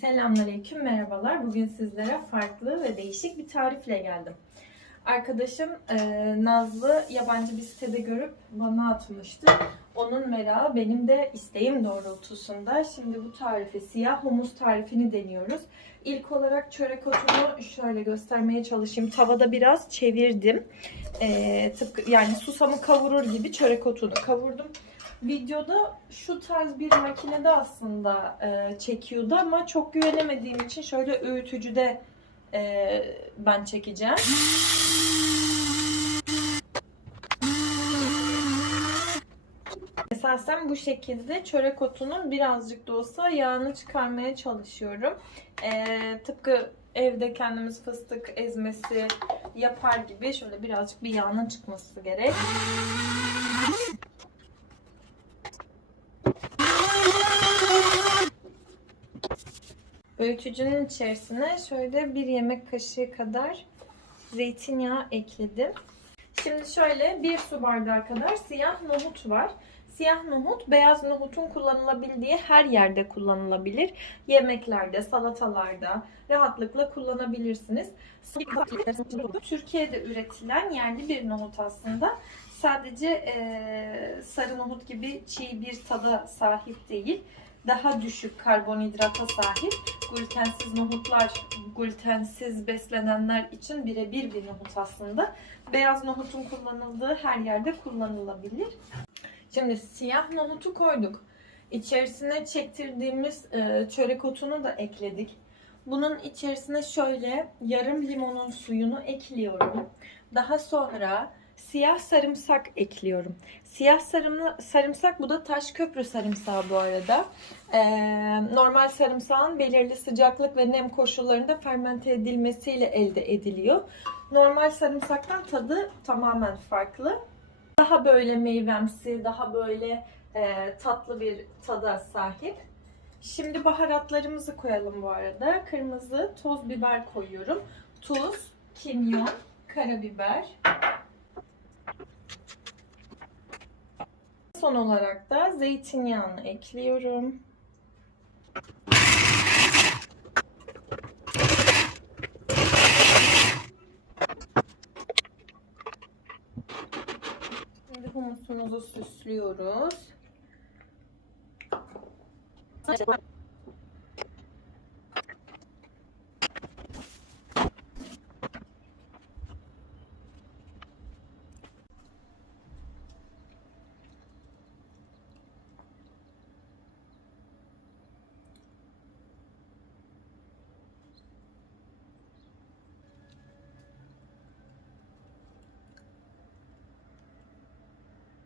Selamünaleyküm, merhabalar. Bugün sizlere farklı ve değişik bir tarifle geldim. Arkadaşım e, Nazlı yabancı bir sitede görüp bana atmıştı. Onun merakı benim de isteğim doğrultusunda. Şimdi bu tarifi, siyah humus tarifini deniyoruz. İlk olarak çörek otunu şöyle göstermeye çalışayım. Tavada biraz çevirdim. E, tıpkı yani susamı kavurur gibi çörek otunu kavurdum. Videoda şu tarz bir makinede aslında e, çekiyordu ama çok güvenemediğim için şöyle öğütücüde e, ben çekeceğim. Esasen bu şekilde çörek otunun birazcık da olsa yağını çıkarmaya çalışıyorum. E, tıpkı evde kendimiz fıstık ezmesi yapar gibi şöyle birazcık bir yağının çıkması gerek. Öğütücünün içerisine şöyle bir yemek kaşığı kadar zeytinyağı ekledim. Şimdi şöyle bir su bardağı kadar siyah nohut var. Siyah nohut beyaz nohutun kullanılabildiği her yerde kullanılabilir. Yemeklerde, salatalarda rahatlıkla kullanabilirsiniz. Türkiye'de üretilen yerli bir nohut aslında. Sadece e, sarı nohut gibi çiğ bir tada sahip değil daha düşük karbonhidrata sahip glutensiz nohutlar, glutensiz beslenenler için birebir bir nohut aslında. Beyaz nohutun kullanıldığı her yerde kullanılabilir. Şimdi siyah nohutu koyduk. İçerisine çektirdiğimiz e, çörek otunu da ekledik. Bunun içerisine şöyle yarım limonun suyunu ekliyorum. Daha sonra siyah sarımsak ekliyorum. Siyah sarımlı, sarımsak bu da taş köprü sarımsağı bu arada. Ee, normal sarımsağın belirli sıcaklık ve nem koşullarında fermente edilmesiyle elde ediliyor. Normal sarımsaktan tadı tamamen farklı. Daha böyle meyvemsi, daha böyle e, tatlı bir tada sahip. Şimdi baharatlarımızı koyalım bu arada. Kırmızı toz biber koyuyorum. Tuz, kimyon, karabiber, Son olarak da zeytinyağını ekliyorum. Şimdi humusumuzu süslüyoruz.